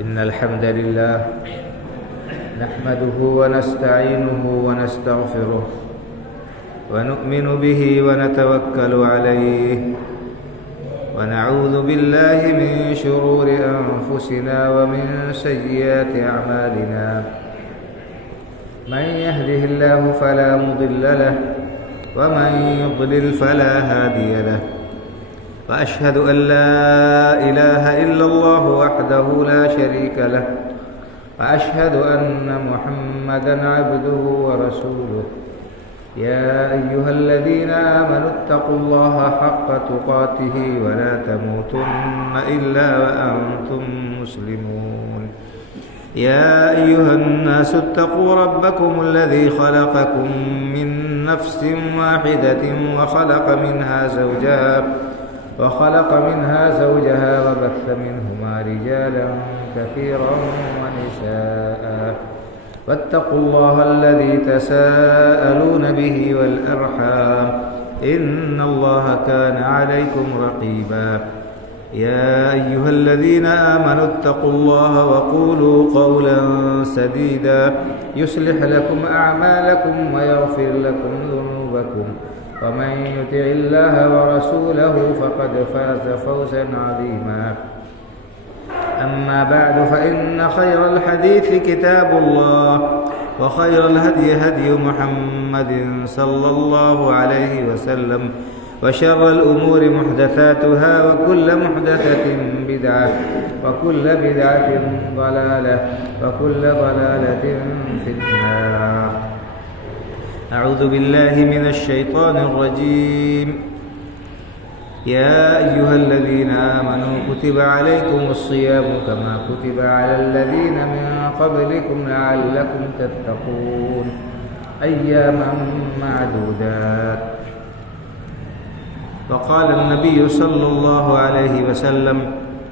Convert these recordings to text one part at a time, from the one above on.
إن الحمد لله نحمده ونستعينه ونستغفره ونؤمن به ونتوكل عليه ونعوذ بالله من شرور أنفسنا ومن سيئات أعمالنا من يهده الله فلا مضل له ومن يضلل فلا هادي له وأشهد أن لا إله إلا الله وحده لا شريك له وأشهد أن محمدًا عبده ورسوله يا أيها الذين آمنوا اتقوا الله حق تقاته ولا تموتن إلا وأنتم مسلمون يا أيها الناس اتقوا ربكم الذي خلقكم من نفس واحدة وخلق منها زوجها وبث منهما رجالا كثيرا ونساء واتقوا الله الذي تساءلون به والأرحام إن الله كان عليكم رقيبا يا أيها الذين آمنوا اتقوا الله وقولوا قولا سديدا يصلح لكم أعمالكم ويغفر لكم ذنوبكم ومن يطع الله ورسوله فقد فاز فوزا عظيما أما بعد فإن خير الحديث كتاب الله وخير الهدي هدي محمد صلى الله عليه وسلم وشر الأمور محدثاتها وكل محدثة بدعة وكل بدعة ضلالة وكل ضلالة في النار أعوذ بالله من الشيطان الرجيم يا أيها الذين آمنوا كتب عليكم الصيام كما كتب على الذين من قبلكم لعلكم تتقون أياما معدودات وقال النبي صلى الله عليه وسلم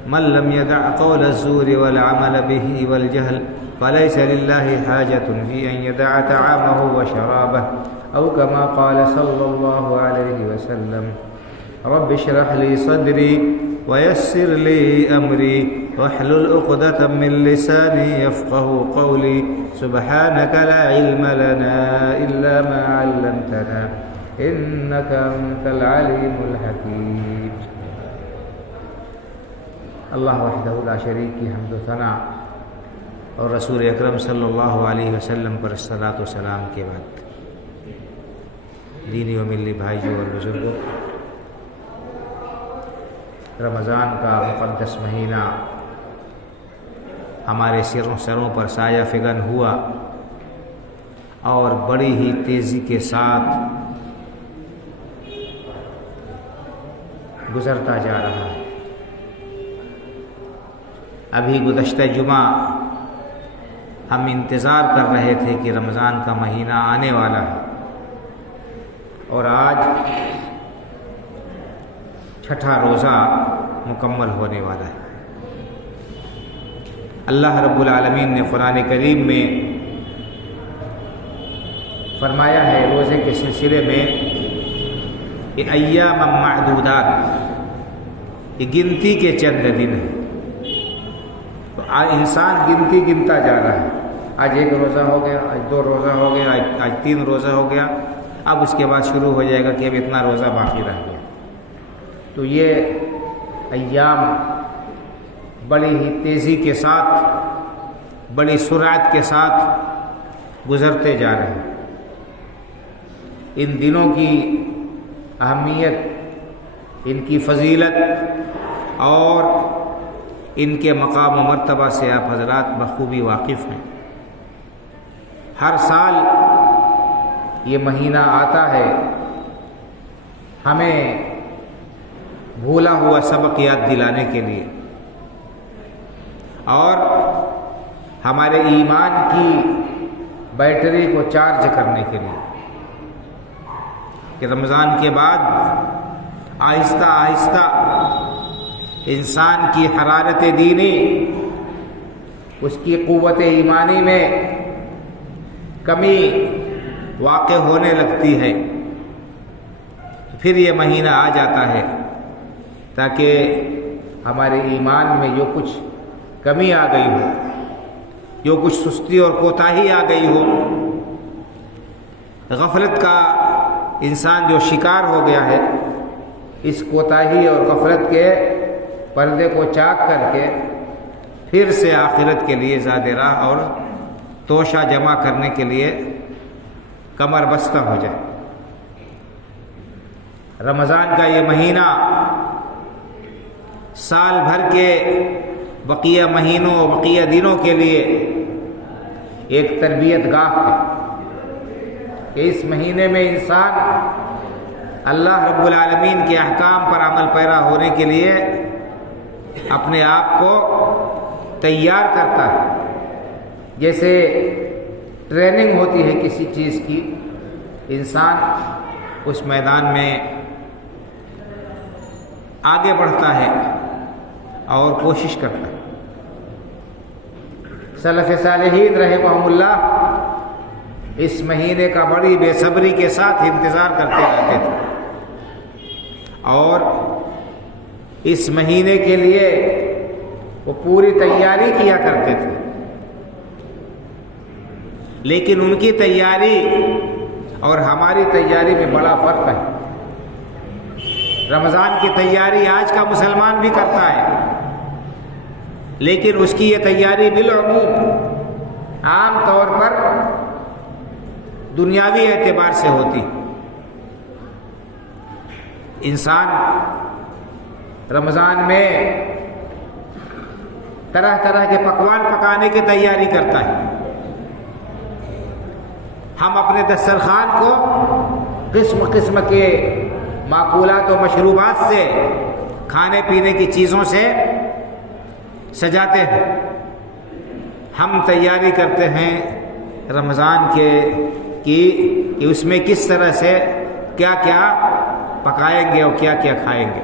من لم يدع قول الزور والعمل به والجهل فليس لله حاجة في أن يدع طعامه وشرابه أو كما قال صلى الله عليه وسلم رب اشرح لي صدري ويسر لي أمري واحلل عقدة من لساني يفقه قولي سبحانك لا علم لنا إلا ما علمتنا إنك أنت العليم الحكيم اللہ وحدہ لا شریک کی حمد و ثنا اور رسول اکرم صلی اللہ علیہ وسلم پر الصلاۃ والسلام کے بعد دینی و ملی بھائیوں اور بزرگوں، رمضان کا مقدس مہینہ ہمارے سروں پر سایہ فگن ہوا اور بڑی ہی تیزی کے ساتھ گزرتا جا رہا ہے۔ ابھی گزشتہ جمعہ ہم انتظار کر رہے تھے کہ رمضان کا مہینہ آنے والا ہے، اور آج چھٹا روزہ مکمل ہونے والا ہے۔ اللہ رب العالمین نے قرآن کریم میں فرمایا ہے روزے کے سلسلے میں کہ ایام معدودات، یہ گنتی کے چند دن ہیں۔ تو انسان گنتا جا رہا ہے، آج ایک روزہ ہو گیا، آج دو روزہ ہو گیا، آج تین روزہ ہو گیا، اب اس کے بعد شروع ہو جائے گا کہ اب اتنا روزہ باقی رہ گیا۔ تو یہ ایام بڑی ہی تیزی کے ساتھ، بڑی سرعت کے ساتھ گزرتے جا رہے ہیں۔ ان دنوں کی اہمیت، ان کی فضیلت اور ان کے مقام و مرتبہ سے آپ حضرات بخوبی واقف ہیں۔ ہر سال یہ مہینہ آتا ہے ہمیں بھولا ہوا سبق یاد دلانے کے لیے اور ہمارے ایمان کی بیٹری کو چارج کرنے کے لیے کہ رمضان کے بعد آہستہ آہستہ انسان کی حرارت دینی، اس کی قوت ایمانی میں کمی واقع ہونے لگتی ہے۔ پھر یہ مہینہ آ جاتا ہے تاکہ ہمارے ایمان میں جو کچھ کمی آ گئی ہو، جو کچھ سستی اور کوتاہی آ گئی ہو، غفلت کا انسان جو شکار ہو گیا ہے، اس کوتاہی اور غفلت کے پردے کو چاک کر کے پھر سے آخرت کے لیے زاد راہ اور توشہ جمع کرنے کے لیے کمر بستہ ہو جائے۔ رمضان کا یہ مہینہ سال بھر کے بقیہ مہینوں بقیہ دنوں کے لیے ایک تربیت گاہ ہے کہ اس مہینے میں انسان اللہ رب العالمین کے احکام پر عمل پیرا ہونے کے لیے اپنے آپ کو تیار کرتا ہے۔ جیسے ٹریننگ ہوتی ہے کسی چیز کی، انسان اس میدان میں آگے بڑھتا ہے اور کوشش کرتا ہے۔ سلف صالحین رحمہم اللہ اس مہینے کا بڑی بے صبری کے ساتھ انتظار کرتے رہتے تھے اور اس مہینے کے لیے وہ پوری تیاری کیا کرتے تھے، لیکن ان کی تیاری اور ہماری تیاری میں بڑا فرق ہے۔ رمضان کی تیاری آج کا مسلمان بھی کرتا ہے، لیکن اس کی یہ تیاری بالعموم عام طور پر دنیاوی اعتبار سے ہوتی۔ انسان رمضان میں طرح طرح کے پکوان پکانے کی تیاری کرتا ہے۔ ہم اپنے دسترخوان کو قسم قسم کے ماکولات و مشروبات سے، کھانے پینے کی چیزوں سے سجاتے ہیں۔ ہم تیاری کرتے ہیں رمضان کے کہ اس میں کس طرح سے کیا کیا پکائیں گے اور کیا کیا کھائیں گے۔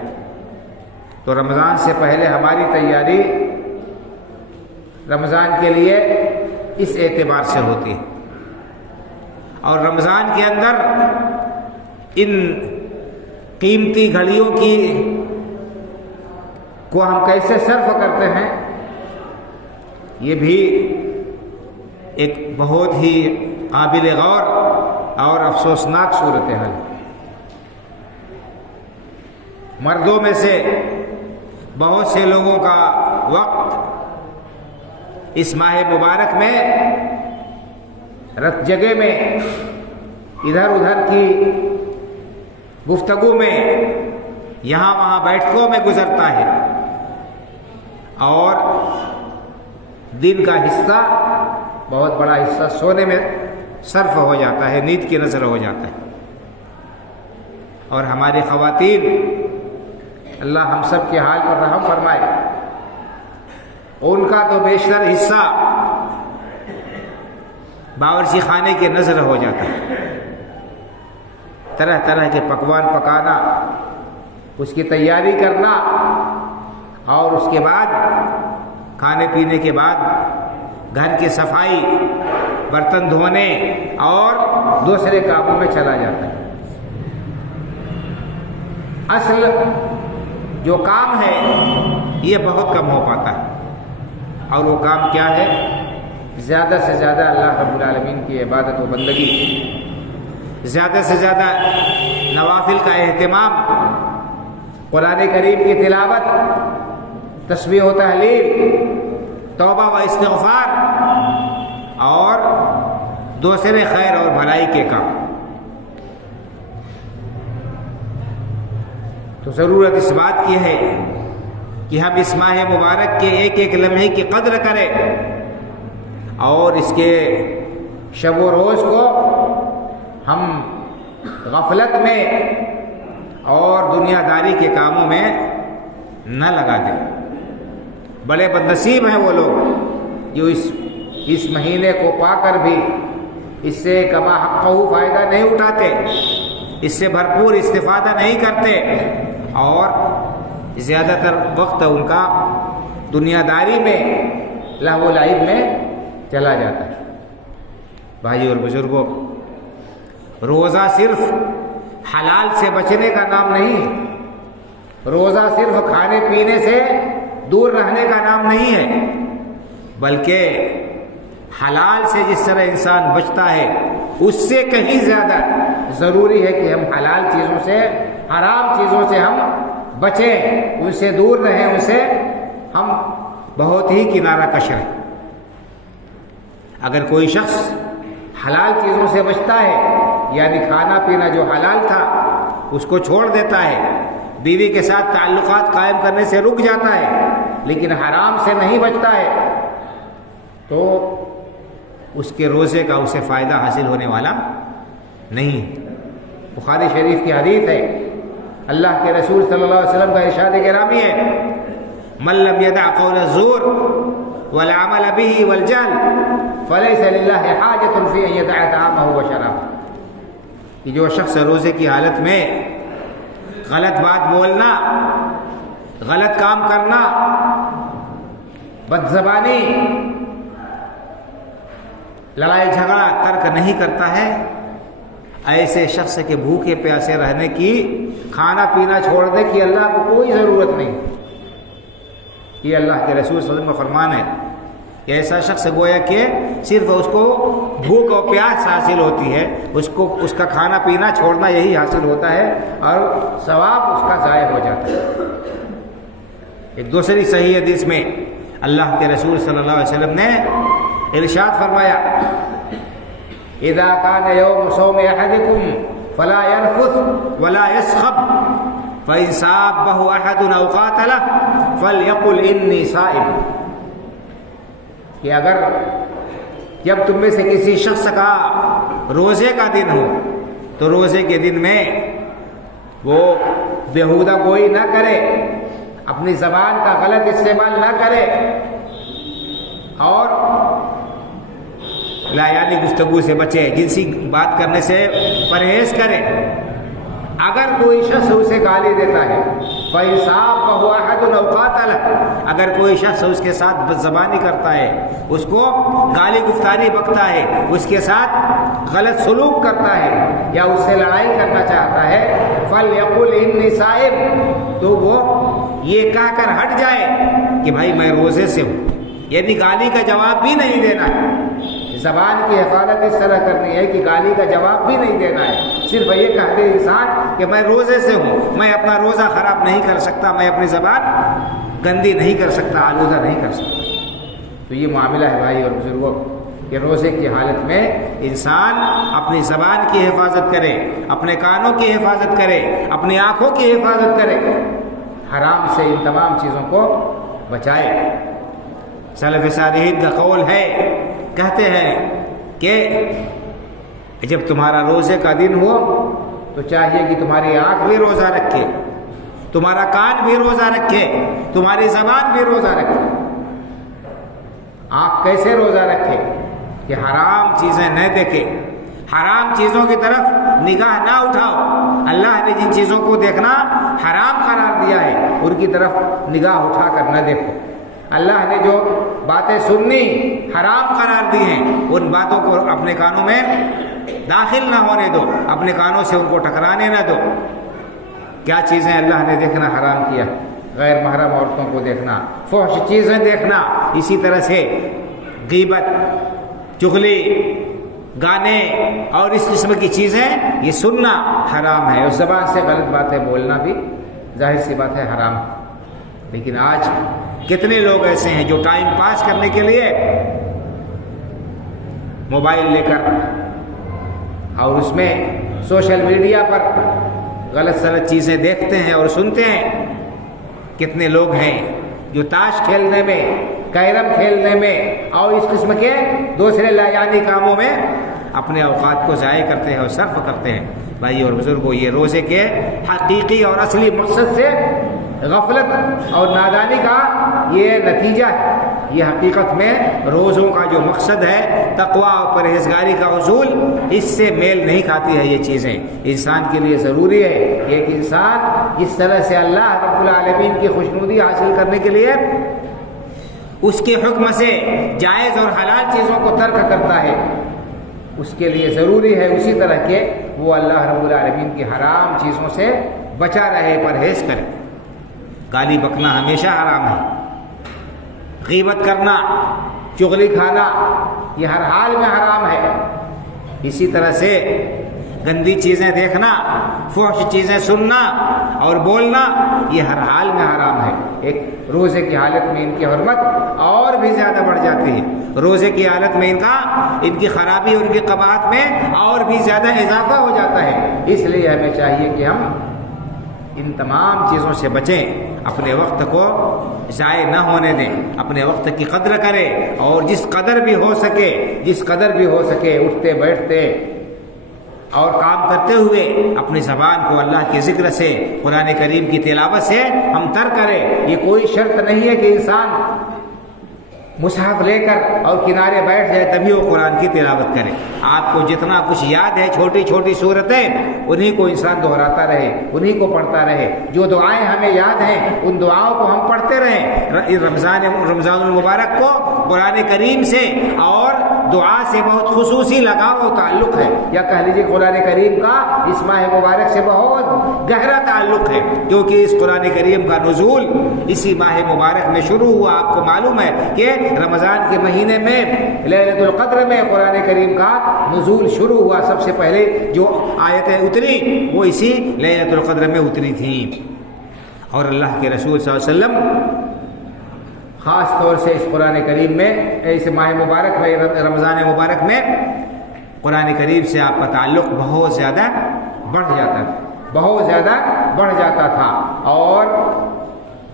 تو رمضان سے پہلے ہماری تیاری رمضان کے لیے اس اعتبار سے ہوتی ہے، اور رمضان کے اندر ان قیمتی گھڑیوں کو ہم کیسے صرف کرتے ہیں، یہ بھی ایک بہت ہی قابل غور اور افسوسناک صورتحال ہے۔ مردوں میں سے بہت سے لوگوں کا وقت اس ماہ مبارک میں رت جگہ میں ادھر ادھر کی گفتگو میں، یہاں وہاں بیٹھکوں میں گزرتا ہے، اور دن کا حصہ، بہت بڑا حصہ سونے میں صرف ہو جاتا ہے، نیند کی نظر ہو جاتا ہے۔ اور ہماری خواتین، اللہ ہم سب کے حال پر رحم فرمائے، ان کا تو بیشتر حصہ باورچی خانے کی نظر ہو جاتا ہے۔ طرح طرح کے پکوان پکانا، اس کی تیاری کرنا، اور اس کے بعد کھانے پینے کے بعد گھر کی صفائی، برتن دھونے اور دوسرے کاموں میں چلا جاتا ہے۔ اصل جو کام ہے یہ بہت کم ہو پاتا ہے، اور وہ کام کیا ہے؟ زیادہ سے زیادہ اللہ رب العالمین کی عبادت و بندگی، زیادہ سے زیادہ نوافل کا اہتمام، قرآن کریم کی تلاوت، تسبیح و تحلیل، توبہ و استغفار، اور دوسرے خیر اور بھلائی کے کام۔ تو ضرورت اس بات کی ہے کہ ہم اس ماہ مبارک کے ایک ایک لمحے کی قدر کریں، اور اس کے شب و روز کو ہم غفلت میں اور دنیا داری کے کاموں میں نہ لگا دیں۔ بڑے بدنصیب ہیں وہ لوگ جو اس مہینے کو پا کر بھی اس سے کما حقہ فائدہ نہیں اٹھاتے، اس سے بھرپور استفادہ نہیں کرتے، اور زیادہ تر وقت ان کا دنیا داری میں، لہو و لعب میں چلا جاتا ہے۔ بھائی اور بزرگوں، روزہ صرف حلال سے بچنے کا نام نہیں، روزہ صرف کھانے پینے سے دور رہنے کا نام نہیں ہے، بلکہ حلال سے جس طرح انسان بچتا ہے اس سے کہیں زیادہ ضروری ہے کہ ہم حلال چیزوں سے، حرام چیزوں سے ہم بچیں، ان سے دور رہیں، ان سے ہم بہت ہی کنارہ کش رہیں۔ اگر کوئی شخص حلال چیزوں سے بچتا ہے، یعنی کھانا پینا جو حلال تھا اس کو چھوڑ دیتا ہے، بیوی کے ساتھ تعلقات قائم کرنے سے رک جاتا ہے، لیکن حرام سے نہیں بچتا ہے، تو اس کے روزے کا اسے فائدہ حاصل ہونے والا نہیں۔ بخاری شریف کی حدیث ہے، اللہ کے رسول صلی اللہ علیہ وسلم کا ارشاد گرامی ہے، من لم يدع قول الزور والعمل به والجهل فليس لله حاجة في ان يدع طعامه وشرابه، کہ جو شخص روزے کی حالت میں غلط بات بولنا، غلط کام کرنا، بد زبانی، لڑائی جھگڑا ترک نہیں کرتا ہے، ایسے شخص کے بھوکے پیاسے رہنے کی، کھانا پینا چھوڑنے کی اللہ کو کوئی ضرورت نہیں۔ یہ اللہ کے رسول صلی اللہ علیہ وسلم کا فرمان ہے کہ ایسا شخص گویا کہ صرف اس کو بھوک اور پیاس حاصل ہوتی ہے، اس کا کھانا پینا چھوڑنا یہی حاصل ہوتا ہے اور ثواب اس کا ضائع ہو جاتا ہے۔ ایک دوسری صحیح حدیث میں اللہ کے رسول صلی اللہ علیہ وسلم نے ارشاد فرمایا، اذا كان يوم صوم احدكم فلا يرفث ولا يسخب فإن سابه احد او قاتله فليقل اني صائم، کہ اگر جب تم میں سے کسی شخص کا روزے کا دن ہو تو روزے کے دن میں وہ بیہودہ گوئی نہ کرے، اپنی زبان کا غلط استعمال نہ کرے، اور لایانی گفتگو سے بچے، جنسی بات کرنے سے پرہیز کرے۔ اگر کوئی شخص اسے گالی دیتا ہے فَإِنْصَابَهُ أَحَدٌ أَوْ قَاتَلَهُ، اگر کوئی شخص اس کے ساتھ بدزبانی کرتا ہے، اس کو گالی گفتاری بکتا ہے، اس کے ساتھ غلط سلوک کرتا ہے یا اس سے لڑائی کرنا چاہتا ہے، فَلْيَقُلْ إِنِّي صَائِمٌ، تو وہ یہ کہہ کر ہٹ جائے کہ بھائی میں روزے سے ہوں، یعنی گالی کا جواب بھی نہیں دینا ہے۔ زبان کی حفاظت اس طرح کرنی ہے کہ گالی کا جواب بھی نہیں دینا ہے، صرف یہ کہہ دے انسان کہ میں روزے سے ہوں، میں اپنا روزہ خراب نہیں کر سکتا، میں اپنی زبان گندی نہیں کر سکتا، آلودہ نہیں کر سکتا۔ تو یہ معاملہ ہے بھائی اور بزرگوں کہ روزے کی حالت میں انسان اپنی زبان کی حفاظت کرے، اپنے کانوں کی حفاظت کرے، اپنی آنکھوں کی حفاظت کرے، حرام سے ان تمام چیزوں کو بچائے۔ سلف صالحین کا قول ہے، کہتے ہیں کہ جب تمہارا روزے کا دن ہو تو چاہیے کہ تمہاری آنکھ بھی روزہ رکھے، تمہارا کان بھی روزہ رکھے، تمہاری زبان بھی روزہ رکھے۔ آنکھ کیسے روزہ رکھے؟ کہ حرام چیزیں نہ دیکھے، حرام چیزوں کی طرف نگاہ نہ اٹھاؤ۔ اللہ نے جن چیزوں کو دیکھنا حرام قرار دیا ہے ان کی طرف نگاہ اٹھا کر نہ دیکھو۔ اللہ نے جو باتیں سننی حرام قرار دی ہیں ان باتوں کو اپنے کانوں میں داخل نہ ہونے دو، اپنے کانوں سے ان کو ٹکرانے نہ دو۔ کیا چیزیں اللہ نے دیکھنا حرام کیا؟ غیر محرم عورتوں کو دیکھنا، فحش چیزیں دیکھنا، اسی طرح سے غیبت، چغلی، گانے اور اس قسم کی چیزیں یہ سننا حرام ہے، اس زبان سے غلط باتیں بولنا بھی ظاہر سی بات ہے حرام ہے۔ لیکن آج کتنے لوگ ایسے ہیں جو ٹائم پاس کرنے کے لیے موبائل لے کر اور اس میں سوشل میڈیا پر غلط سلط چیزیں دیکھتے ہیں اور سنتے ہیں۔ کتنے لوگ ہیں جو تاش کھیلنے میں، کیرم کھیلنے میں اور اس قسم کے دوسرے لایانی کاموں میں اپنے اوقات کو ضائع کرتے ہیں اور صرف کرتے ہیں۔ بھائی اور بزرگوں، یہ روزے کے حقیقی اور اصلی مقصد سے غفلت اور نادانی کا یہ نتیجہ ہے۔ یہ حقیقت میں روزوں کا جو مقصد ہے تقویٰ اور پرہیزگاری کا حصول، اس سے میل نہیں کھاتی ہے یہ چیزیں۔ انسان کے لیے ضروری ہے کہ ایک انسان جس طرح سے اللہ رب العالمین کی خوشنودی حاصل کرنے کے لیے اس کے حکم سے جائز اور حلال چیزوں کو ترک کرتا ہے، اس کے لیے ضروری ہے اسی طرح کہ وہ اللہ رب العالمین کی حرام چیزوں سے بچا رہے، پرہیز کرے۔ گالی بکنا ہمیشہ حرام ہے، غیبت کرنا، چغلی کھانا یہ ہر حال میں حرام ہے. اسی طرح سے گندی چیزیں دیکھنا، فحش چیزیں سننا اور بولنا یہ ہر حال میں حرام ہے. ایک روزے کی حالت میں ان کی حرمت اور بھی زیادہ بڑھ جاتی ہے. روزے کی حالت میں ان کی خرابی اور ان کی قباحت میں اور بھی زیادہ اضافہ ہو جاتا ہے. اس لیے ہمیں چاہیے کہ ہم ان تمام چیزوں سے بچیں، اپنے وقت کو ضائع نہ ہونے دیں، اپنے وقت کی قدر کریں، اور جس قدر بھی ہو سکے اٹھتے بیٹھتے اور کام کرتے ہوئے اپنی زبان کو اللہ کے ذکر سے، قرآن کریم کی تلاوت سے ہم تر کریں. یہ کوئی شرط نہیں ہے کہ انسان مصحف لے کر اور کنارے بیٹھ جائے تبھی وہ قرآن کی تلاوت کرے. آپ کو جتنا کچھ یاد ہے چھوٹی چھوٹی صورتیں انہی کو انسان دہراتا رہے، انہی کو پڑھتا رہے. جو دعائیں ہمیں یاد ہیں ان دعاؤں کو ہم پڑھتے رہیں. رمضان المبارک کو قرآن کریم سے اور دعا سے بہت خصوصی لگاؤ و تعلق ہے، یا کہہ لیجیے قرآن کریم کا اس ماہ مبارک سے بہت گہرا تعلق ہے، کیونکہ اس قرآن کریم کا نزول اسی ماہ مبارک میں شروع ہوا. آپ کو معلوم ہے کہ رمضان کے مہینے میں لیلۃ القدر میں قرآن کریم کا نزول شروع ہوا. سب سے پہلے جو آیتیں اتری وہ اسی لیلۃ القدر میں اتری تھیں. اور اللہ کے رسول صلی اللہ علیہ وسلم خاص طور سے اس قرآن کریم میں، اس ماہ مبارک میں، رمضان مبارک میں قرآن کریم سے آپ کا تعلق بہت زیادہ بڑھ جاتا تھا. اور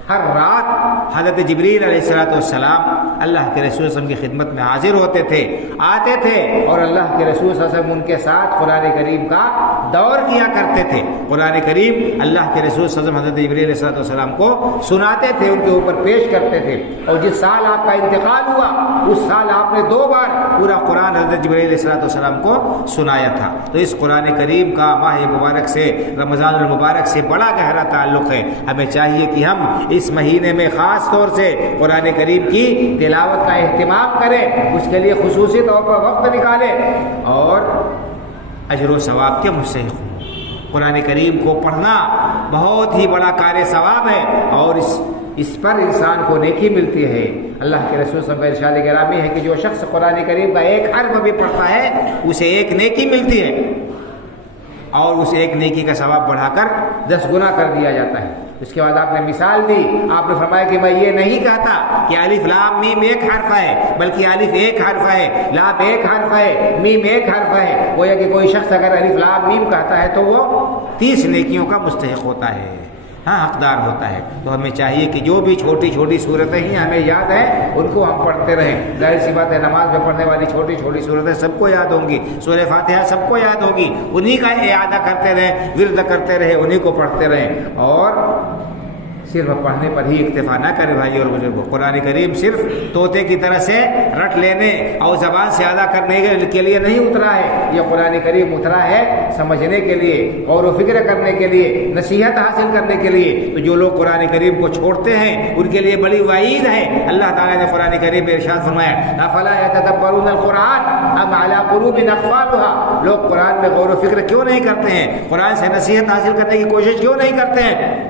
ہر رات حضرت جبریل علیہ السلام اللہ کے رسول صلی اللہ علیہ وسلم کی خدمت میں حاضر ہوتے تھے، آتے تھے، اور اللہ کے رسول صلی اللہ علیہ وسلم ان کے ساتھ قرآن کریم کا دور کیا کرتے تھے. قرآن کریم اللہ کے رسول صلی اللہ علیہ وسلم حضرت جبریل علیہ السلام کو سناتے تھے، ان کے اوپر پیش کرتے تھے. اور جس سال آپ کا انتقال ہوا اس سال آپ نے 2 بار پورا قرآن حضرت جبریل علیہ السلام کو سنایا تھا. تو اس قرآن کریم کا ماہ مبارک سے، رمضان المبارک سے بڑا گہرا تعلق ہے. ہمیں چاہیے کہ ہم اس مہینے میں خاص طور سے قرآن کریم کی تلاوت کا اہتمام کریں، اس کے لیے خصوصی طور پر وقت نکالیں اور اجر و ثواب کے مستحق ہوں. قرآن کریم کو پڑھنا بہت ہی بڑا کار ثواب ہے، اور اس پر انسان کو نیکی ملتی ہے. اللہ کے رسول صلی اللہ علیہ وسلم کا ارشاد گرامی ہے کہ جو شخص قرآن کریم کا ایک حرف بھی پڑھتا ہے اسے ایک نیکی ملتی ہے، اور اس ایک نیکی کا ثواب بڑھا کر 10 گنا کر دیا جاتا ہے. اس کے بعد آپ نے مثال دی، آپ نے فرمایا کہ میں یہ نہیں کہتا کہ الف لام میم ایک حرف ہے، بلکہ الف ایک حرف ہے، لام ایک حرف ہے، میم ایک حرف ہے. گویا کہ کوئی شخص اگر الف لام میم کہتا ہے تو وہ 30 نیکیوں کا مستحق ہوتا ہے، حقدار ہوتا ہے. تو ہمیں چاہیے کہ جو بھی چھوٹی چھوٹی صورتیں ہی ہمیں یاد ہیں ان کو ہم پڑھتے رہیں. ظاہر سی بات ہے نماز میں پڑھنے والی چھوٹی چھوٹی صورتیں سب کو یاد ہوں گی، سورہ فاتحہ سب کو یاد ہوگی، انہی کا اعادہ کرتے رہیں، ورد کرتے رہیں، انہی کو پڑھتے رہیں. اور صرف پڑھنے پر ہی اکتفا نہ کرے بھائی اور بزرگوں. قرآن کریم صرف طوطے کی طرح سے رٹ لینے اور زبان سے ادا کرنے کے لیے نہیں اترا ہے. یہ قرآن کریم اترا ہے سمجھنے کے لیے، غور و فکر کرنے کے لیے، نصیحت حاصل کرنے کے لیے. تو جو لوگ قرآن کریم کو چھوڑتے ہیں ان کے لیے بڑی وعید ہے. اللہ تعالیٰ نے قرآن کریم میں ارشاد فرمایا افلا یتدبرون القرآن ام علی قلوب اقفالها. لوگ قرآن میں غور و فکر کیوں نہیں کرتے ہیں؟ قرآن سے نصیحت حاصل کرنے کی کوشش کیوں نہیں کرتے ہیں؟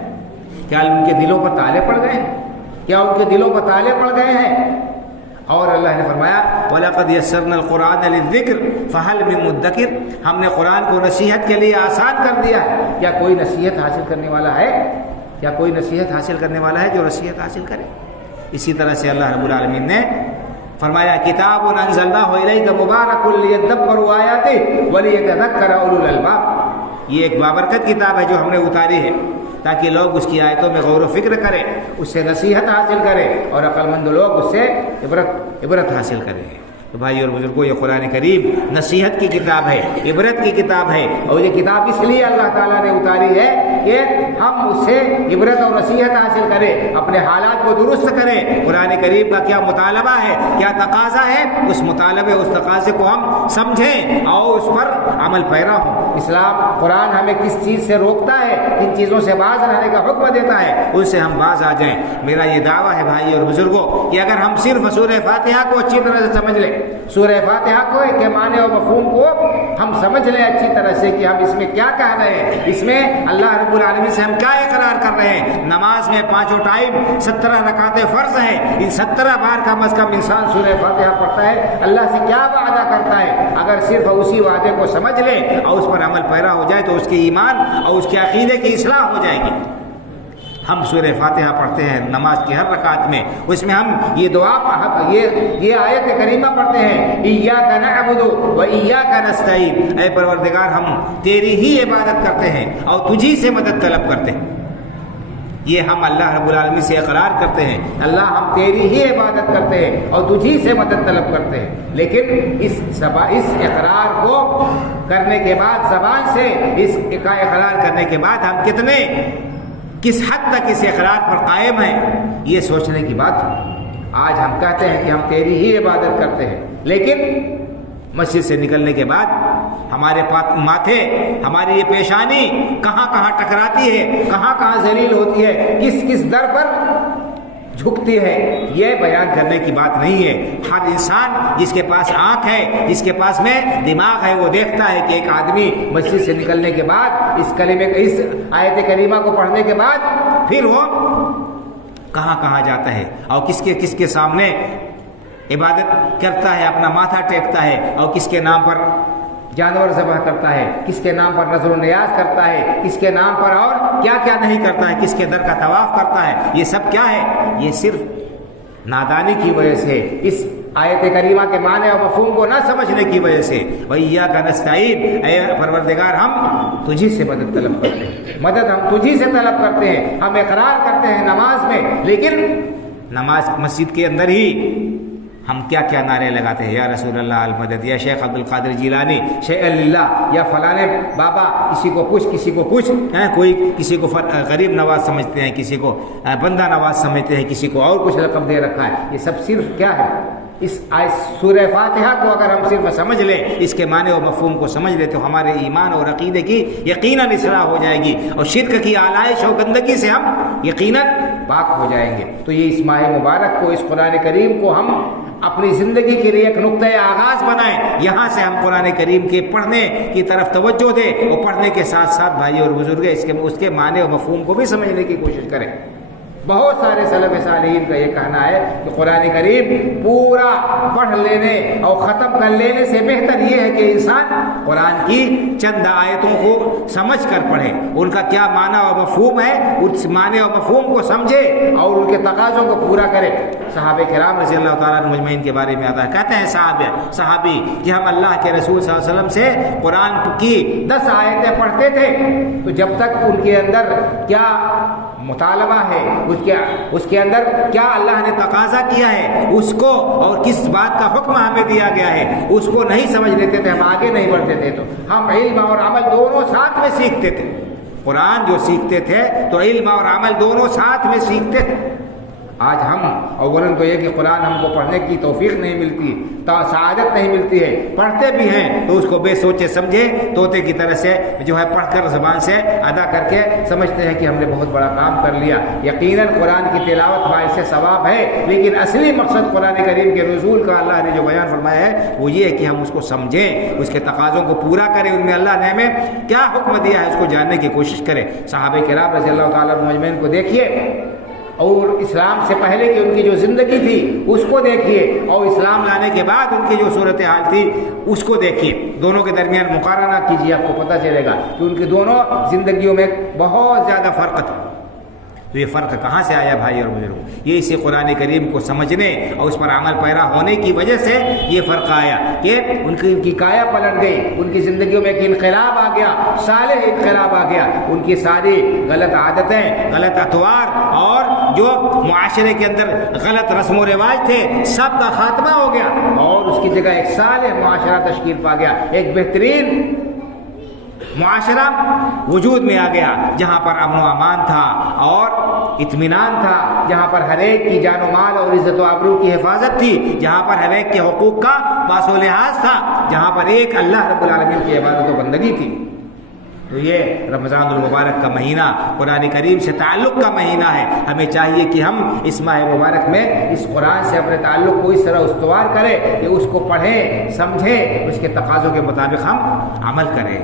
کیا ان کے دلوں پر تالے پڑ گئے ہیں؟ کیا ان کے دلوں پر تالے پڑ گئے ہیں؟ اور اللہ نے فرمایا وَلَقَدْ يَسَّرْنَا الْقُرْآنَ لِلذِّكْرِ فَهَلْ مِن مُدَّكِرٍ. ہم نے قرآن کو نصیحت کے لیے آسان کر دیا ہے. کیا کوئی نصیحت حاصل کرنے والا ہے؟ کیا کوئی نصیحت حاصل کرنے والا ہے جو نصیحت حاصل کرے؟ اسی طرح سے اللہ رب العالمین نے فرمایا کتاب انزلناہ الیک مبارک لیدبروا آیاتہ ولیتذکر اولو الالباب. یہ ایک بابرکت کتاب ہے جو ہم نے اتاری ہے تاکہ لوگ اس کی آیتوں میں غور و فکر کریں، اس سے نصیحت حاصل کریں، اور عقل مند لوگ اس سے عبرت حاصل کریں. تو بھائی اور بزرگوں یہ قرآن کریم نصیحت کی کتاب ہے، عبرت کی کتاب ہے. اور یہ کتاب اس لیے اللہ تعالیٰ نے اتاری ہے کہ ہم اس سے عبرت اور نصیحت حاصل کریں، اپنے حالات کو درست کریں. قرآن کریم کا کیا مطالبہ ہے، کیا تقاضا ہے، اس مطالبے اس تقاضے کو ہم سمجھیں اور اس پر عمل پیرا ہوں. اسلام قرآن ہمیں کس چیز سے روکتا ہے، کن چیزوں سے باز رہنے کا حکم دیتا ہے، ان سے ہم باز آ جائیں. میرا یہ دعویٰ ہے بھائی اور بزرگوں کہ اگر ہم صرف سورہ فاتحہ کو اچھی طرح سے سمجھ لیں سورہ فاتحہ کو کے معنی اور مفہوم کو ہم سمجھ لیں اچھی طرح سے کہ ہم اس میں کیا کہہ رہے ہیں، اس میں اللہ رب العالمین سے ہم کیا اقرار کر رہے ہیں۔ نماز میں 5 ٹائم 17 رکعتیں فرض ہیں، ان 17 بار کم از کم انسان سورہ فاتحہ پڑھتا ہے، اللہ سے کیا وعدہ کرتا ہے۔ اگر صرف اسی وعدے کو سمجھ لے اور اس پر عمل پیرا ہو جائے تو اس کے ایمان اور اس کے عقیدے کی اصلاح ہو جائے گی۔ ہم سورہ فاتحہ پڑھتے ہیں نماز کی ہر رکعت میں، اس میں ہم یہ دعا یہ آیت کریمہ پڑھتے ہیں، ایاک نعبد و ایاک نستعین، اے پروردگار ہم تیری ہی عبادت کرتے ہیں اور تجھی سے مدد طلب کرتے ہیں۔ یہ ہم اللہ رب العالمین سے اقرار کرتے ہیں، اللہ ہم تیری ہی عبادت کرتے ہیں اور تجھی سے مدد طلب کرتے ہیں۔ لیکن اس اقرار کو کرنے کے بعد، زبان سے اس کا اقرار کرنے کے بعد ہم کس حد تک اس اقرار پر قائم ہیں، یہ سوچنے کی بات ہے۔ آج ہم کہتے ہیں کہ ہم تیری ہی عبادت کرتے ہیں، لیکن مسجد سے نکلنے کے بعد ہمارے ماتھے، ہماری یہ پیشانی کہاں کہاں ٹکراتی ہے، کہاں کہاں ذلیل ہوتی ہے، کس در پر جھکتی ہے، یہ بیان کرنے کی بات نہیں ہے۔ ہر انسان جس کے پاس آنکھ ہے، جس کے پاس میں دماغ ہے، وہ دیکھتا ہے کہ ایک آدمی مسجد سے نکلنے کے بعد اس آیت کریمہ کو پڑھنے کے بعد پھر وہ کہاں کہاں جاتا ہے اور کس کے سامنے عبادت کرتا ہے، اپنا ماتھا ٹیکتا ہے، اور کس کے نام پر جانور ذبح کرتا ہے، کس کے نام پر نظر و نیاز کرتا ہے، کس کے نام پر اور کیا کیا نہیں کرتا ہے، کس کے در کا طواف کرتا ہے۔ یہ سب کیا ہے؟ یہ صرف نادانی کی وجہ سے، اس آیت کریمہ کے معنی اور مفہوم کو نہ سمجھنے کی وجہ سے۔ وَإِيَّاكَ نَسْتَعِينُ، اے پروردگار ہم تجھی سے مدد طلب کرتے ہیں، مدد ہم تجھی سے طلب کرتے ہیں، ہم اقرار کرتے ہیں نماز میں، لیکن نماز مسجد کے اندر ہی ہم کیا کیا نعرے لگاتے ہیں، یا رسول اللہ المدد، یا شیخ عبد القادر جیلانی، شیخ اللہ، یا فلانے بابا، کسی کو کچھ کوئی کسی کو غریب نواز سمجھتے ہیں، کسی کو بندہ نواز سمجھتے ہیں، کسی کو اور کچھ رقم دے رکھا ہے۔ یہ سب صرف کیا ہے؟ اس سورہ فاتحہ کو اگر ہم صرف سمجھ لیں، اس کے معنی و مفہوم کو سمجھ لیں، تو ہمارے ایمان اور عقیدے کی یقیناً اصلاح ہو جائے گی، اور شرک کی آلائش و گندگی سے ہم یقیناً پاک ہو جائیں گے۔ تو یہ اس ماہ مبارک کو، اس قرآن کریم کو ہم اپنی زندگی کے لیے ایک نقطۂ آغاز بنائیں، یہاں سے ہم قرآن کریم کے پڑھنے کی طرف توجہ دیں، اور پڑھنے کے ساتھ ساتھ بھائی اور بزرگ اس کے معنی و مفہوم کو بھی سمجھنے کی کوشش کریں۔ بہت سارے سلف صالحین کا یہ کہنا ہے کہ قرآن کریم پورا پڑھ لینے اور ختم کر لینے سے بہتر یہ ہے کہ انسان قرآن کی چند آیتوں کو سمجھ کر پڑھے، ان کا کیا معنی اور مفہوم ہے، اس معنی اور مفہوم کو سمجھے اور ان کے تقاضوں کو پورا کرے۔ صحابہ کرام رضی اللہ تعالیٰ عنہ مجمعین کے بارے میں آتا ہے، کہتے ہیں صحابی کہ ہم اللہ کے رسول صلی اللہ علیہ وسلم سے قرآن کی 10 آیتیں پڑھتے تھے، تو جب تک ان کے اندر کیا مطالبہ ہے، اس کے اندر کیا اللہ نے تقاضا کیا ہے، اس کو اور کس بات کا حکم ہمیں دیا گیا ہے، اس کو نہیں سمجھ لیتے تھے، ہم آگے نہیں بڑھتے تھے۔ تو ہم علم اور عمل دونوں ساتھ میں سیکھتے تھے، قرآن جو سیکھتے تھے تو علم اور عمل دونوں ساتھ میں سیکھتے تھے۔ آج ہم اولاً تو یہ کہ قرآن ہم کو پڑھنے کی توفیق نہیں ملتی، سعادت نہیں ملتی ہے، پڑھتے بھی ہیں تو اس کو بے سوچے سمجھے طوطے کی طرح سے جو ہے پڑھ کر زبان سے ادا کر کے سمجھتے ہیں کہ ہم نے بہت بڑا کام کر لیا۔ یقیناً قرآن کی تلاوت باعث ثواب ہے، لیکن اصلی مقصد قرآن کریم کے نزول کا اللہ نے جو بیان فرمایا ہے وہ یہ ہے کہ ہم اس کو سمجھیں، اس کے تقاضوں کو پورا کریں، ان میں اللہ نے ہمیں کیا حکم دیا ہے اس کو جاننے کی کوشش کریں۔ صحابہ کرام رضی اللہ تعالیٰ عنہ مجمعین کو دیکھیے، اور اسلام سے پہلے کی ان کی جو زندگی تھی اس کو دیکھیے، اور اسلام لانے کے بعد ان کی جو صورتحال تھی اس کو دیکھیے، دونوں کے درمیان مقارنہ کیجیے، آپ کو پتہ چلے گا کہ ان کی دونوں زندگیوں میں بہت زیادہ فرق تھا۔ تو یہ فرق کہاں سے آیا بھائی اور بزرگوں؟ یہ اسی قرآن کریم کو سمجھنے اور اس پر عمل پیرا ہونے کی وجہ سے یہ فرق آیا کہ ان کی کایا پلٹ گئی، ان کی زندگیوں میں ایک انقلاب آ گیا، صالح انقلاب آ گیا، ان کی ساری غلط عادتیں، غلط اطوار اور جو معاشرے کے اندر غلط رسم و رواج تھے سب کا خاتمہ ہو گیا، اور اس کی جگہ ایک صالح معاشرہ تشکیل پا گیا، ایک بہترین معاشرہ وجود میں آ گیا، جہاں پر امن و امان تھا اور اطمینان تھا، جہاں پر ہر ایک کی جان و مال اور عزت و آبرو کی حفاظت تھی، جہاں پر ہر ایک کے حقوق کا پاس و لحاظ تھا، جہاں پر ایک اللہ رب العالمین کی عبادت و بندگی تھی۔ تو یہ رمضان المبارک کا مہینہ قرآن کریم سے تعلق کا مہینہ ہے. ہمیں چاہیے کہ ہم اس ماہ مبارک میں اس قرآن سے اپنے تعلق کو اس طرح استوار کریں کہ اس کو پڑھیں، سمجھیں، اس کے تقاضوں کے مطابق ہم عمل کریں.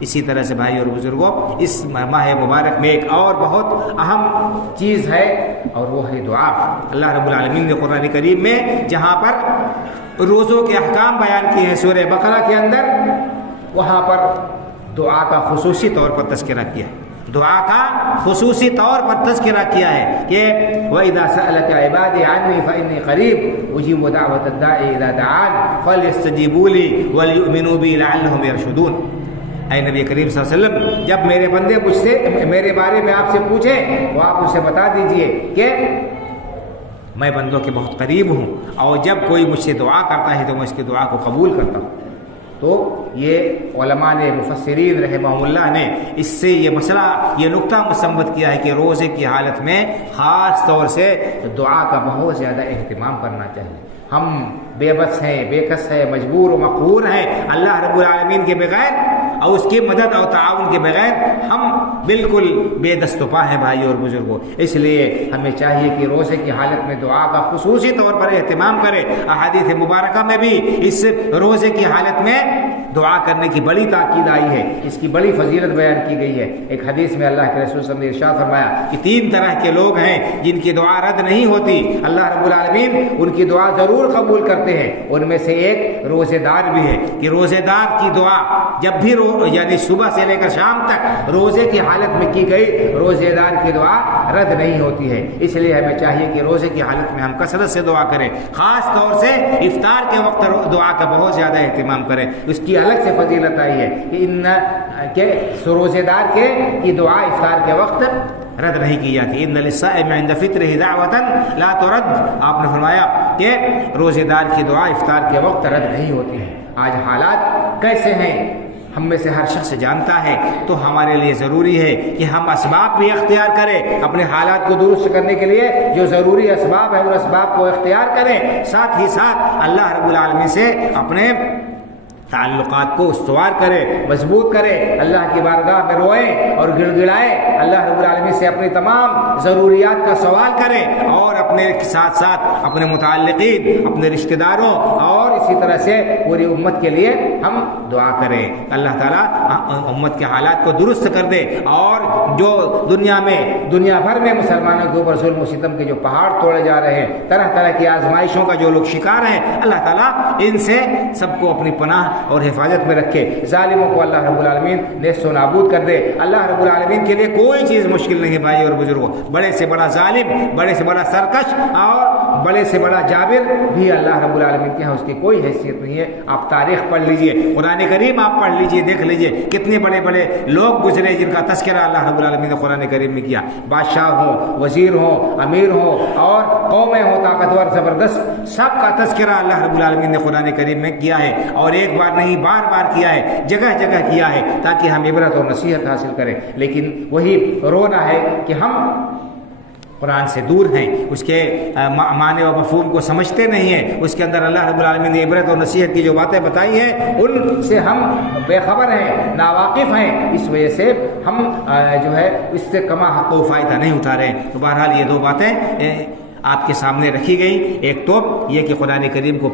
اسی طرح سے بھائی اور بزرگوں، اس ماہ مبارک میں ایک اور بہت اہم چیز ہے اور وہ ہے دعا. اللہ رب العالمین نے قرآن کریم میں جہاں پر روزوں کے احکام بیان کیے ہیں سورہ بقرہ کے اندر، وہاں پر دعا کا خصوصی طور پر تذکرہ کیا ہے. دعا کا خصوصی طور پر تذکرہ کیا ہے کہ وَإِذَا سَأَلَكَ عِبَادِي عَنِّي فَإِنِّي قَرِيبٌ أُجِيبُ دَعْوَةَ الدَّاعِ إِذَا دَعَانِ فَلْيَسْتَجِيبُوا لِي وَلْيُؤْمِنُوا بِي لَعَلَّهُمْ يَرْشُدُونَ. اے نبی کریم صلی اللہ علیہ وسلم، جب میرے بندے مجھ سے میرے بارے میں آپ سے پوچھیں تو آپ اسے بتا دیجئے کہ میں بندوں کے بہت قریب ہوں، اور جب کوئی مجھ سے دعا کرتا ہے تو میں اس کی دعا کو قبول کرتا ہوں. تو یہ علماء نے، مفسرین رحمہم اللہ نے اس سے یہ مسئلہ، یہ نقطہ مستنبط کیا ہے کہ روزے کی حالت میں خاص طور سے دعا کا بہت زیادہ اہتمام کرنا چاہیے. ہم بے بس ہیں، بے کس ہیں، مجبور و مقہور ہیں. اللہ رب العالمین کے بغیر اور اس کی مدد اور تعاون کے بغیر ہم بالکل بے دست و پا ہیں بھائی اور بزرگوں. اس لیے ہمیں چاہیے کہ روزے کی حالت میں دعا کا خصوصی طور پر اہتمام کریں. احادیث مبارکہ میں بھی اس روزے کی حالت میں دعا کرنے کی بڑی تاکید آئی ہے، اس کی بڑی فضیلت بیان کی گئی ہے. ایک حدیث میں اللہ کے رسول صلی اللہ علیہ وسلم نے ارشاد فرمایا کہ 3 طرح کے لوگ ہیں جن کی دعا رد نہیں ہوتی. اللہ رب العالمین ان کی دعا ضرور قبول کرتے ہیں. ان میں سے ایک روزے دار بھی ہے کہ روزے دار کی دعا جب بھی یعنی صبح سے لے کر شام تک روزے کی حالت میں کی گئی، روزے دار کی دعا رد نہیں ہوتی ہے. اس لیے ہمیں چاہیے کہ روزے کی حالت میں ہم کثرت سے دعا کریں. خاص طور سے افطار کے وقت دعا کا بہت زیادہ اہتمام کریں. اس کی الگ سے فضیلت آئی ہے کہ روزے دار کی دعا افطار کے وقت رد نہیں کی جاتی. ان للصائم عند فطره دعوة لا ترد. آپ نے فرمایا کہ روزے دار کی دعا افطار کے وقت رد نہیں ہوتی ہے. آج حالات کیسے ہیں ہم میں سے ہر شخص جانتا ہے، تو ہمارے لیے ضروری ہے کہ ہم اسباب بھی اختیار کریں اپنے حالات کو درست کرنے کے لیے. جو ضروری اسباب ہیں ان اسباب کو اختیار کریں، ساتھ ہی ساتھ اللہ رب العالمین سے اپنے تعلقات کو استوار کرے، مضبوط کرے، اللہ کی بارگاہ میں روئیں اور گڑ گڑائیں، اللہ رب العالمین سے اپنی تمام ضروریات کا سوال کریں، اور اپنے ساتھ ساتھ اپنے متعلقین، اپنے رشتہ داروں اور اسی طرح سے پوری امت کے لیے ہم دعا کریں. اللہ تعالیٰ امت کے حالات کو درست کر دے، اور جو دنیا بھر میں مسلمانوں کے اوپر ظلم و ستم کے جو پہاڑ توڑے جا رہے ہیں، طرح طرح کی آزمائشوں کا جو لوگ شکار ہیں، اللہ تعالیٰ ان سے سب کو اپنی پناہ اور حفاظت میں رکھے. ظالموں کو اللہ رب العالمین نیست و نابود کر دے. اللہ رب العالمین کے لیے کوئی چیز مشکل نہیں ہے بھائی اور بزرگوں. بڑے سے بڑا ظالم، بڑے سے بڑا سرکش اور بڑے سے بڑا جابر بھی اللہ رب العالمین کے ہاں اس کی کوئی حیثیت نہیں ہے. آپ تاریخ پڑھ لیجئے، قرآن کریم آپ پڑھ لیجئے، دیکھ لیجئے کتنے بڑے بڑے لوگ گزرے جن کا تذکرہ اللہ رب العالمین نے قرآن کریم میں کیا. بادشاہ ہوں، وزیر ہوں، امیر ہوں اور قومیں ہوں طاقتور زبردست، سب کا تذکرہ اللہ رب العالمین نے قرآن کریم میں کیا ہے. اور ایک بار نہیں، بار بار کیا ہے، جگہ جگہ کیا ہے، تاکہ ہم عبرت اور نصیحت حاصل کریں. لیکن وہی رونا ہے کہ ہم قرآن سے دور ہیں، اس کے معنی و مفہوم کو سمجھتے نہیں ہیں. اس کے اندر اللہ رب العالمین نے عبرت اور نصیحت کی جو باتیں بتائی ہیں ان سے ہم بے خبر ہیں، ناواقف ہیں. اس وجہ سے ہم جو ہے اس سے کما حق و فائدہ نہیں اٹھا رہے ہیں. تو بہرحال یہ 2 باتیں آپ کے سامنے رکھی گئی. ایک تو یہ کہ قرآن کریم کو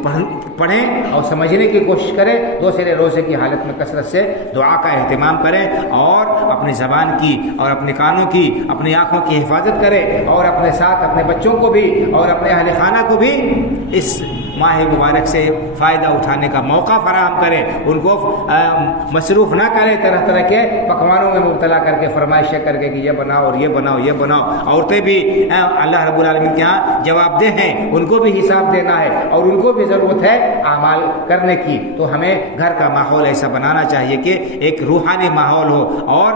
پڑھیں اور سمجھنے کی کوشش کریں. دوسرے، روزے کی حالت میں کثرت سے دعا کا اہتمام کریں، اور اپنی زبان کی اور اپنے کانوں کی، اپنی آنکھوں کی حفاظت کریں، اور اپنے ساتھ اپنے بچوں کو بھی اور اپنے اہل خانہ کو بھی اس ماہ مبارک سے فائدہ اٹھانے کا موقع فراہم کریں. ان کو مصروف نہ کریں طرح طرح کے پکوانوں میں مبتلا کر کے، فرمائشیں کر کے کہ یہ بناؤ اور یہ بناؤ یہ بناؤ. عورتیں بھی اللہ رب العالمین کے ہاں جواب دہ ہیں، ان کو بھی حساب دینا ہے اور ان کو بھی ضرورت ہے اعمال کرنے کی. تو ہمیں گھر کا ماحول ایسا بنانا چاہیے کہ ایک روحانی ماحول ہو، اور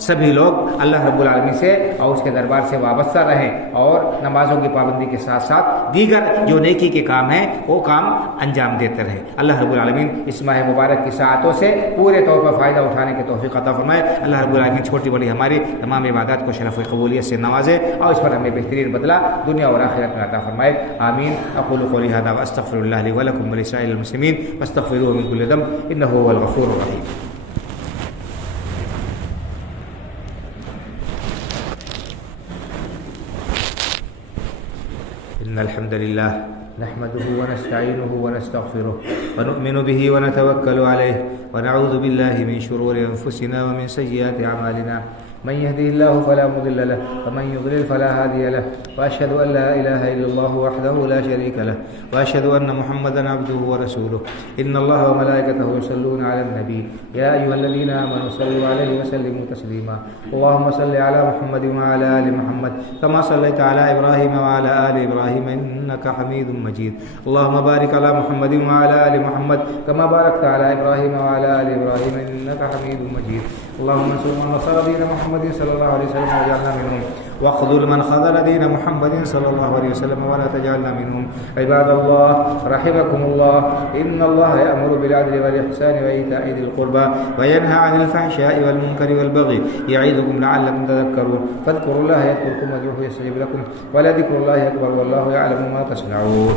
سبھی لوگ اللہ رب العالمین سے اور اس کے دربار سے وابستہ رہیں، اور نمازوں کی پابندی کے ساتھ ساتھ دیگر جو نیکی کے کام ہیں وہ کام انجام دیتے رہے. اللہ رب العالمین اس ماہ مبارک کی ساعتوں سے پورے طور پر فائدہ اٹھانے کی توفیق عطا فرمائے. اللہ رب العالمین چھوٹی بڑی ہماری تمام عبادات کو شرف و قبولیت سے نوازے، اور اس پر ہمیں بہترین بدلہ دنیا اور آخرت میں عطا فرمائے. آمین. اقول قولی ھذا واستغفر اللہ لی ولکم ولسائر المسلمین فاستغفروہ من کل ذنب انہ هو الغفور الرحیم. إن الحمد لله نحمده ونستعينه ونستغفره ونؤمن به ونتوكل عليه ونعوذ بالله من شرور أنفسنا ومن سيئات أعمالنا من يهده الله فلا مضل له ومن يضلل فلا هادي له وأشهد أن لا إله إلا الله وحده لا شريك له وأشهد أن محمدا عبده ورسوله إن الله وملائكته يصلون على النبي يا أيها الذين آمنوا صلوا عليه وسلموا تسليما اللهم صل على محمد وعلى آل محمد كما صليت على إبراهيم وعلى آل إبراهيم إنك حميد مجيد اللهم بارك على محمد وعلى آل محمد كما باركت على إبراهيم وعلى آل إبراهيم إنك حميد مجيد اللهم انصر من نصر دين محمد صلى الله عليه وسلم واجعلنا منهم واخذل من خذل دين محمد صلى الله عليه وسلم ولا تجعلنا منهم عباد الله رحمكم الله إن الله يأمر بالعدل والإحسان وإيتاء ذي القربى وينهى عن الفحشاء والمنكر والبغي يعظكم لعلكم تذكرون فاذكروا الله يذكركم وادعوه يستجب لكم ولذكر الله أكبر والله يعلم ما تصنعون